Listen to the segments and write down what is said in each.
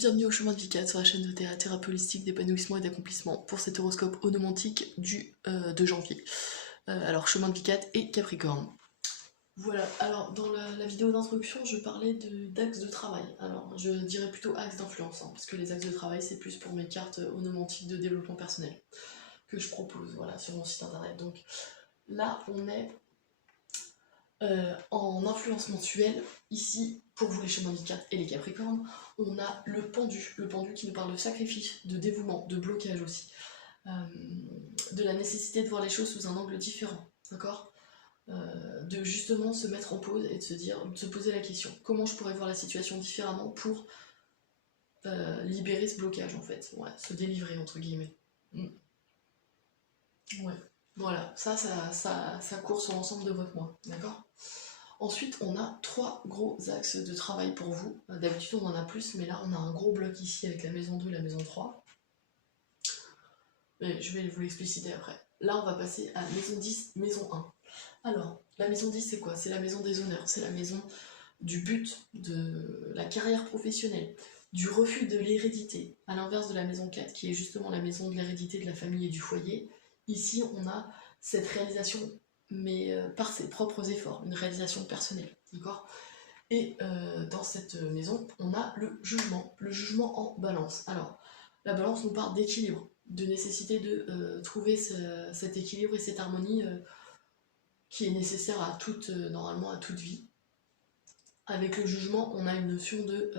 Bienvenue au chemin de Vicat sur la chaîne de théâtre, thérapie holistique, d'épanouissement et d'accomplissement pour cet horoscope onomantique de janvier. Alors, chemin de Vicat et Capricorne. Voilà, alors dans la vidéo d'introduction, je parlais d'axes de travail. Alors, je dirais plutôt axes d'influence, parce que les axes de travail, c'est plus pour mes cartes onomantiques de développement personnel que je propose, voilà, sur mon site internet. Donc là, on est en influence mensuelle. Ici, pour vous les chemins de 4 et les Capricornes, on a le pendu qui nous parle de sacrifice, de dévouement, de blocage aussi, de la nécessité de voir les choses sous un angle différent, d'accord, de justement se mettre en pause et de se poser la question, comment je pourrais voir la situation différemment pour libérer ce blocage en fait, ouais, se délivrer entre guillemets. Mm. Ouais, voilà, ça court sur l'ensemble de votre mois, d'accord. Ensuite, on a 3 gros axes de travail pour vous. D'habitude, on en a plus, mais là, on a un gros bloc ici avec la maison 2 et la maison 3. Mais je vais vous l'expliciter après. Là, on va passer à maison 10, maison 1. Alors, la maison 10, c'est quoi? C'est la maison des honneurs, c'est la maison du but, de la carrière professionnelle, du refus de l'hérédité, à l'inverse de la maison 4, qui est justement la maison de l'hérédité, de la famille et du foyer. Ici, on a cette réalisation, mais par ses propres efforts, une réalisation personnelle, d'accord. Et dans cette maison, on a le jugement en balance. Alors, la balance nous parle d'équilibre, de nécessité de trouver cet équilibre et cette harmonie qui est nécessaire à normalement à toute vie. Avec le jugement, on a une notion de...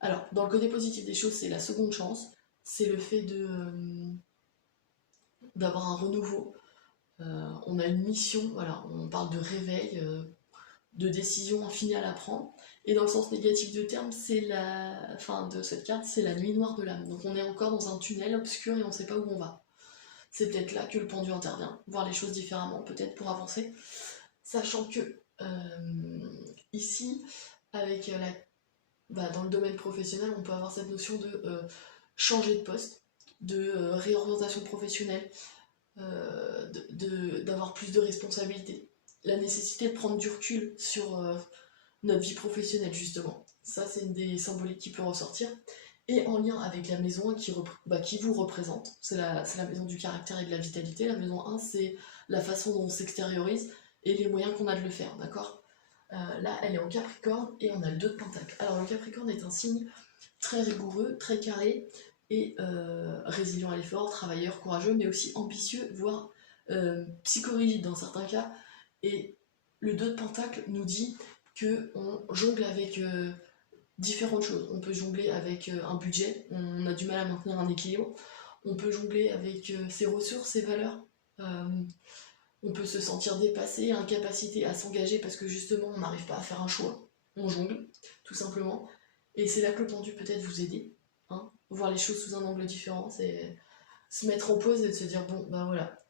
Alors, dans le côté positif des choses, c'est la seconde chance, c'est le fait d'avoir un renouveau. On a une mission, voilà, on parle de réveil, de décision finale à prendre. Et dans le sens négatif du terme, c'est de cette carte, c'est la nuit noire de l'âme. Donc on est encore dans un tunnel obscur et on ne sait pas où on va. C'est peut-être là que le pendu intervient, voir les choses différemment, peut-être pour avancer. Sachant que ici, avec dans le domaine professionnel, on peut avoir cette notion de changer de poste, de réorientation professionnelle, d'avoir plus de responsabilités, la nécessité de prendre du recul sur notre vie professionnelle justement. Ça, c'est une des symboliques qui peut ressortir. Et en lien avec la maison 1 qui vous représente, c'est la maison du caractère et de la vitalité. La maison 1, c'est la façon dont on s'extériorise et les moyens qu'on a de le faire, d'accord. Là, elle est en Capricorne et on a le 2 de Pentacle. Alors, le Capricorne est un signe très rigoureux, très carré et résilient à l'effort, travailleur, courageux, mais aussi ambitieux, voire psychorigide dans certains cas. Et le 2 de Pentacle nous dit qu'on jongle avec différentes choses. On peut jongler avec un budget, on a du mal à maintenir un équilibre. On peut jongler avec ses ressources, ses valeurs. On peut se sentir dépassé, incapacité à s'engager parce que justement on n'arrive pas à faire un choix. On jongle, tout simplement. Et c'est là que le pendu peut-être vous aider. Voir les choses sous un angle différent, c'est se mettre en pause et de se dire bon, bah voilà,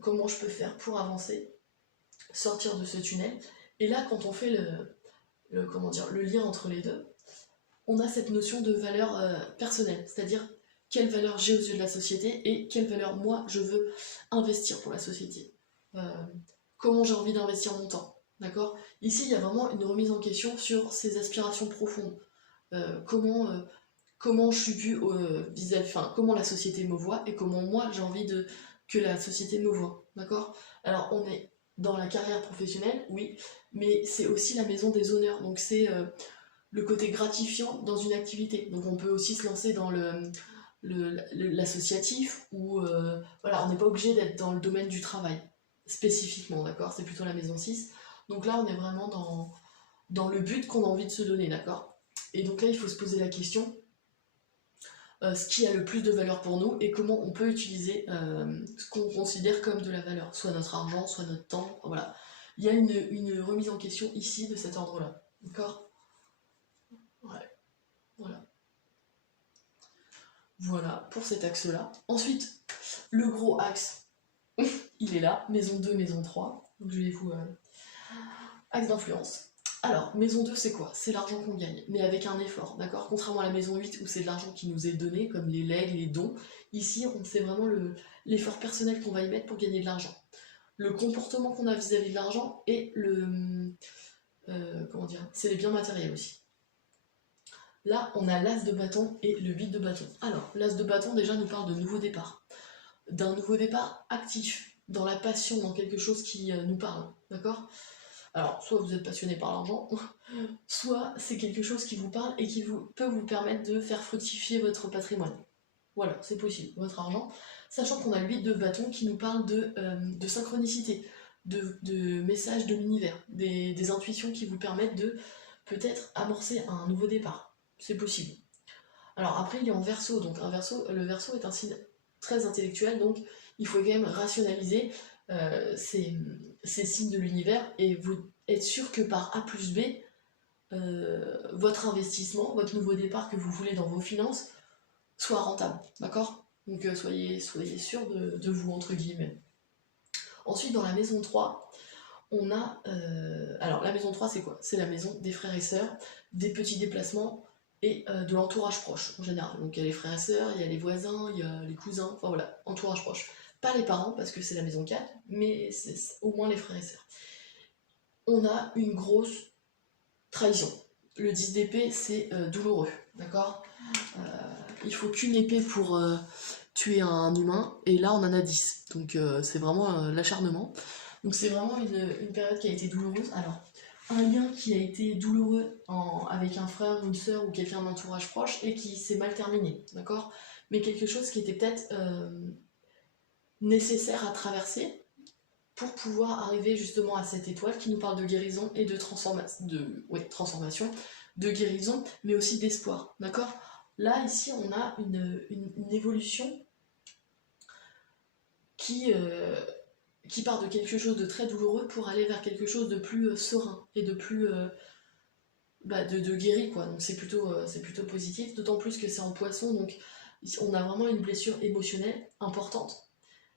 comment je peux faire pour avancer, sortir de ce tunnel. Et là, quand on fait le lien entre les deux, on a cette notion de valeur personnelle, c'est-à-dire quelle valeur j'ai aux yeux de la société et quelle valeur moi je veux investir pour la société. Comment j'ai envie d'investir mon temps, d'accord. Ici, il y a vraiment une remise en question sur ses aspirations profondes. Comment je suis vue comment la société me voit et comment moi j'ai envie que la société me voit, d'accord. Alors, on est dans la carrière professionnelle, oui, mais c'est aussi la maison des honneurs, donc c'est le côté gratifiant dans une activité. Donc on peut aussi se lancer dans l'associatif ou voilà, on n'est pas obligé d'être dans le domaine du travail spécifiquement, d'accord. C'est plutôt la maison 6. Donc là, on est vraiment dans le but qu'on a envie de se donner, d'accord. Et donc là, il faut se poser la question ce qui a le plus de valeur pour nous et comment on peut utiliser ce qu'on considère comme de la valeur, soit notre argent, soit notre temps, voilà. Il y a une remise en question ici de cet ordre-là, d'accord. Ouais, voilà. Voilà pour cet axe-là. Ensuite, le gros axe, il est là, maison 2, maison 3. Donc je vais vous... axe d'influence. Alors, maison 2, c'est quoi? C'est l'argent qu'on gagne, mais avec un effort, d'accord. Contrairement à la maison 8, où c'est de l'argent qui nous est donné, comme les legs, les dons, ici, c'est vraiment l'effort personnel qu'on va y mettre pour gagner de l'argent. Le comportement qu'on a vis-à-vis de l'argent et comment dire, c'est les biens matériels aussi. Là, on a l'as de bâton et le 8 de bâton. Alors, l'as de bâton, déjà, nous parle de nouveau départ. D'un nouveau départ actif, dans la passion, dans quelque chose qui nous parle, d'accord? Alors, soit vous êtes passionné par l'argent, soit c'est quelque chose qui vous parle et qui peut vous permettre de faire fructifier votre patrimoine. Voilà, c'est possible, votre argent. Sachant qu'on a le 8 de bâton qui nous parle de synchronicité, de messages de l'univers, des intuitions qui vous permettent de peut-être amorcer un nouveau départ. C'est possible. Alors après, il est en verso, donc le verso est un signe très intellectuel, donc il faut quand même rationaliser ces signes de l'univers et vous être sûr que par A plus B, votre investissement, votre nouveau départ que vous voulez dans vos finances soit rentable, d'accord? Donc soyez sûr de vous, entre guillemets. Ensuite, dans la maison 3, on a... alors, la maison 3, c'est quoi? C'est la maison des frères et sœurs, des petits déplacements et de l'entourage proche, en général. Donc, il y a les frères et sœurs, il y a les voisins, il y a les cousins, enfin voilà, entourage proche. Pas les parents, parce que c'est la maison 4, mais c'est au moins les frères et sœurs. On a une grosse trahison. Le 10 d'épée, c'est douloureux, d'accord? Il faut qu'une épée pour tuer un humain, et là on en a 10. Donc c'est vraiment l'acharnement. Donc c'est vraiment une période qui a été douloureuse. Alors, un lien qui a été douloureux avec un frère, une sœur ou quelqu'un d'entourage proche et qui s'est mal terminé, d'accord? Mais quelque chose qui était peut-être nécessaire à traverser pour pouvoir arriver justement à cette étoile qui nous parle de guérison et de transformation, de guérison, mais aussi d'espoir, d'accord? Là, ici, on a une évolution qui part de quelque chose de très douloureux pour aller vers quelque chose de plus serein et de plus de guéri, quoi. Donc c'est plutôt positif, d'autant plus que c'est en poisson, donc on a vraiment une blessure émotionnelle importante,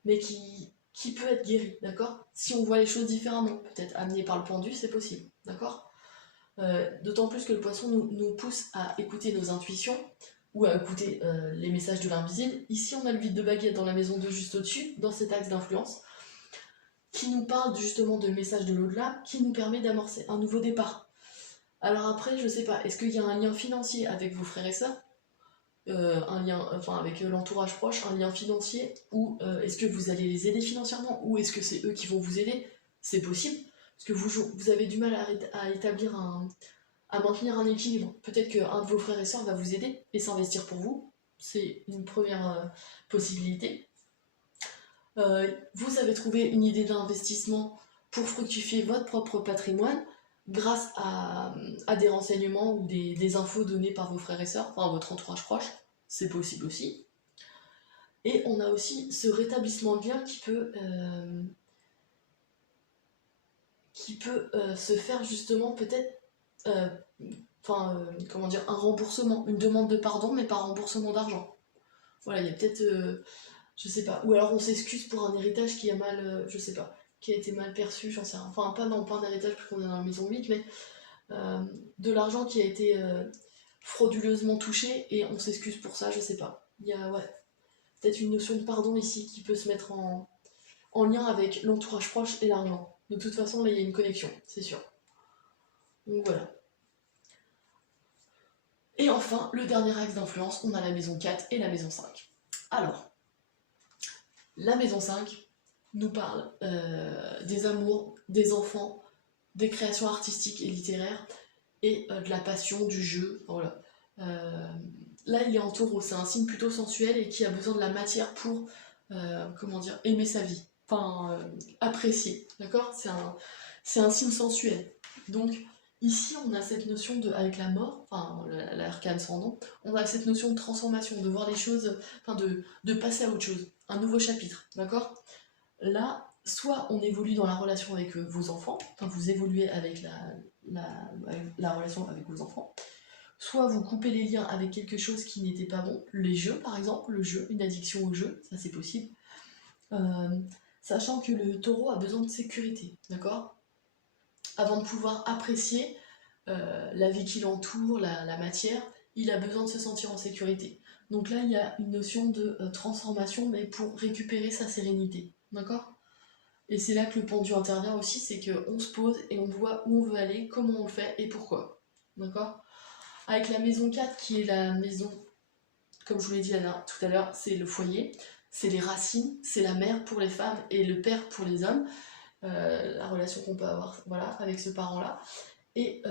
mais qui peut être guérie, d'accord? Si on voit les choses différemment, peut-être amené par le pendu, c'est possible, d'accord? D'autant plus que le poisson nous pousse à écouter nos intuitions, ou à écouter les messages de l'invisible. Ici, on a le 8 de baguette dans la maison 2 juste au-dessus, dans cet axe d'influence, qui nous parle justement de messages de l'au-delà, qui nous permet d'amorcer un nouveau départ. Alors après, je sais pas, est-ce qu'il y a un lien financier avec vos frères et sœurs, un lien, enfin avec l'entourage proche, un lien financier, ou est-ce que vous allez les aider financièrement, ou est-ce que c'est eux qui vont vous aider? C'est possible, parce que vous avez du mal à établir à maintenir un équilibre. Peut-être qu'un de vos frères et sœurs va vous aider et s'investir pour vous. C'est une première possibilité. Vous avez trouvé une idée d'investissement pour fructifier votre propre patrimoine grâce à des renseignements ou des infos données par vos frères et sœurs, enfin votre entourage proche. C'est possible aussi. Et on a aussi ce rétablissement de lien qui peut se faire justement peut-être comment dire, un remboursement, une demande de pardon, mais pas un remboursement d'argent. Voilà, il y a peut-être, je sais pas, ou alors on s'excuse pour un héritage qui a mal, je sais pas, qui a été mal perçu, j'en sais rien. Enfin, pas un héritage puisqu'on est dans la maison 8, mais de l'argent qui a été frauduleusement touché et on s'excuse pour ça, je sais pas. Il y a, ouais, peut-être une notion de pardon ici qui peut se mettre en lien avec l'entourage proche et l'argent. De toute façon, là, il y a une connexion, c'est sûr. Donc voilà. Et enfin, le dernier axe d'influence, on a la maison 4 et la maison 5. Alors, la maison 5 nous parle des amours, des enfants, des créations artistiques et littéraires, et de la passion, du jeu, voilà. Là, il est en taureau, c'est un signe plutôt sensuel et qui a besoin de la matière pour, comment dire, aimer sa vie, enfin, apprécier, d'accord? C'est un signe sensuel. Donc, ici, on a cette notion de, avec la mort, enfin l'arcane sans nom, on a cette notion de transformation, de voir les choses, enfin de passer à autre chose, un nouveau chapitre, d'accord? Là, soit on évolue dans la relation avec vos enfants, enfin vous évoluez avec la relation avec vos enfants, soit vous coupez les liens avec quelque chose qui n'était pas bon, les jeux par exemple, le jeu, une addiction au jeu, ça c'est possible, sachant que le taureau a besoin de sécurité, d'accord? Avant de pouvoir apprécier la vie qui l'entoure, la matière, il a besoin de se sentir en sécurité. Donc là, il y a une notion de transformation, mais pour récupérer sa sérénité, d'accord? Et c'est là que le pendu intervient aussi, c'est qu'on se pose et on voit où on veut aller, comment on le fait et pourquoi, d'accord? Avec la maison 4 qui est la maison, comme je vous l'ai dit tout à l'heure, c'est le foyer, c'est les racines, c'est la mère pour les femmes et le père pour les hommes, la relation qu'on peut avoir voilà, avec ce parent-là. Et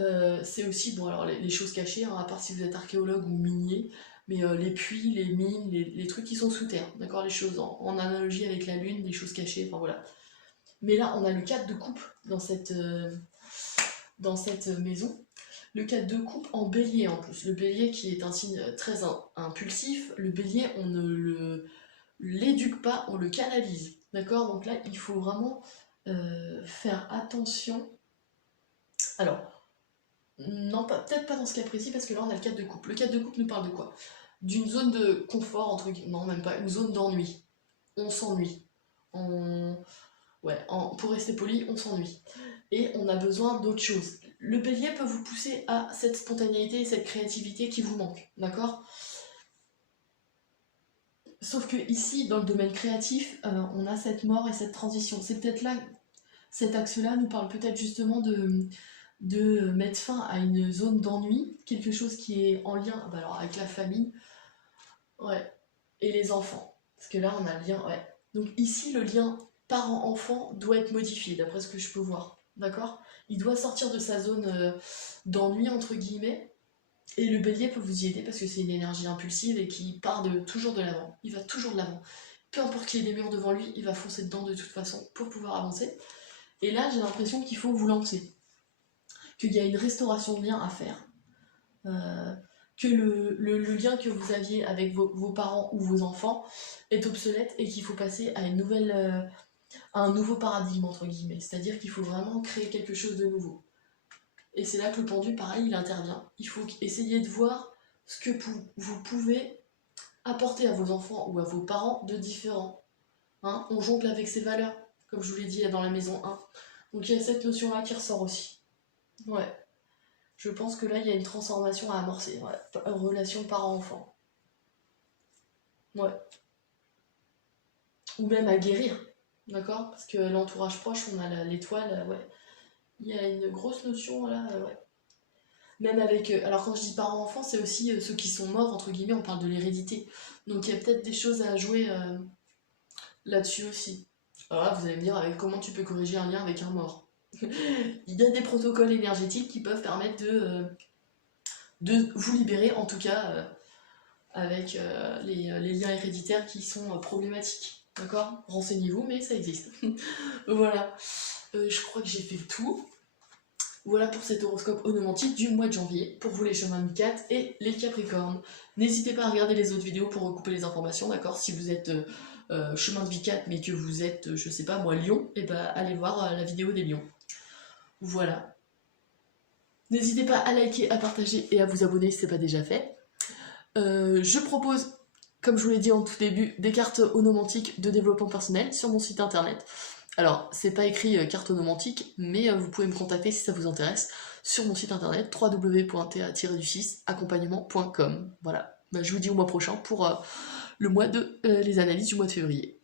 c'est aussi, bon alors les choses cachées, hein, à part si vous êtes archéologue ou minier, mais les puits, les mines, les trucs qui sont sous terre, d'accord, les choses en analogie avec la lune, les choses cachées, enfin voilà. Mais là, on a le 4 de coupe dans cette maison. Le 4 de coupe en bélier en plus. Le bélier qui est un signe très impulsif. Le bélier, on ne l'éduque pas, on le canalise. D'accord? Donc là, il faut vraiment faire attention. Alors, non, peut-être pas dans ce cas précis, parce que là, on a le 4 de coupe. Le 4 de coupe nous parle de quoi? D'une zone de confort, entre guillemets. Non, même pas. Une zone d'ennui. On s'ennuie. Pour rester poli, on s'ennuie. Et on a besoin d'autre chose. Le bélier peut vous pousser à cette spontanéité et cette créativité qui vous manque, d'accord? Sauf que ici, dans le domaine créatif, on a cette mort et cette transition. C'est peut-être là, cet axe-là nous parle peut-être justement de mettre fin à une zone d'ennui, quelque chose qui est en lien alors avec la famille, ouais, et les enfants. Parce que là, on a le lien, ouais. Donc ici, le lien parent-enfant doit être modifié, d'après ce que je peux voir, d'accord? Il doit sortir de sa zone d'ennui, entre guillemets, et le bélier peut vous y aider parce que c'est une énergie impulsive et qui part toujours de l'avant. Il va toujours de l'avant. Peu importe qu'il y ait des murs devant lui, il va foncer dedans de toute façon pour pouvoir avancer. Et là, j'ai l'impression qu'il faut vous lancer. Qu'il y a une restauration de lien à faire. Que le lien que vous aviez avec vos parents ou vos enfants est obsolète et qu'il faut passer à un nouveau paradigme, entre guillemets. C'est-à-dire qu'il faut vraiment créer quelque chose de nouveau. Et c'est là que le pendu, pareil, il intervient. Il faut essayer de voir ce que vous pouvez apporter à vos enfants ou à vos parents de différent. Hein, on jongle avec ses valeurs, comme je vous l'ai dit dans la maison 1. Donc il y a cette notion-là qui ressort aussi. Ouais. Je pense que là, il y a une transformation à amorcer. Ouais. Relation parent-enfant. Ouais. Ou même à guérir. D'accord? Parce que l'entourage proche, on a l'étoile, ouais. Il y a une grosse notion là, ouais. Même avec. Alors quand je dis parents-enfants, c'est aussi ceux qui sont morts, entre guillemets, on parle de l'hérédité. Donc il y a peut-être des choses à jouer là-dessus aussi. Alors là, vous allez me dire, avec comment tu peux corriger un lien avec un mort? Il y a des protocoles énergétiques qui peuvent permettre de vous libérer, en tout cas, avec les liens héréditaires qui sont problématiques. D'accord? Renseignez-vous, mais ça existe. Voilà. Je crois que j'ai fait le tour. Voilà pour cet horoscope onomantique du mois de janvier, pour vous les chemins de 4 et les capricornes. N'hésitez pas à regarder les autres vidéos pour recouper les informations, d'accord? Si vous êtes chemin de vie 4 mais que vous êtes, je sais pas moi, lion, et ben allez voir la vidéo des lions. Voilà. N'hésitez pas à liker, à partager et à vous abonner si ce n'est pas déjà fait. Je propose, comme je vous l'ai dit en tout début, des cartes onomantiques de développement personnel sur mon site internet. Alors, c'est pas écrit carte onomantique, mais vous pouvez me contacter si ça vous intéresse sur mon site internet www.ta-accompagnement.com. Voilà, je vous dis au mois prochain pour le mois les analyses du mois de février.